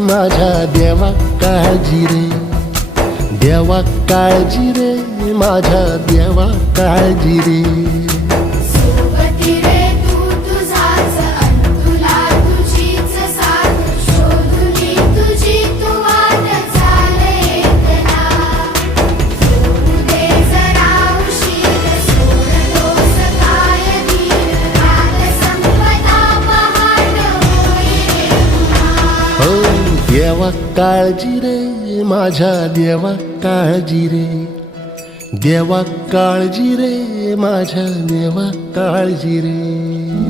माझ्या देवा काळजी रे, देवा काळजी रे, माझ्या देवा काळजी रे. सोबती रे तू तुझाच अंतुला तुझीच साथ शोधुनी तुझी तू वाट चाल येतना. सोडू दे जरा उशीर सोडतोस काय धीर रात संपता पहाट होई रे पुन्हा. हो देवा काळजी रे, माझ्या देवा काळजी रे, देवा काळजी रे, माझ्या देवा काळजी रे.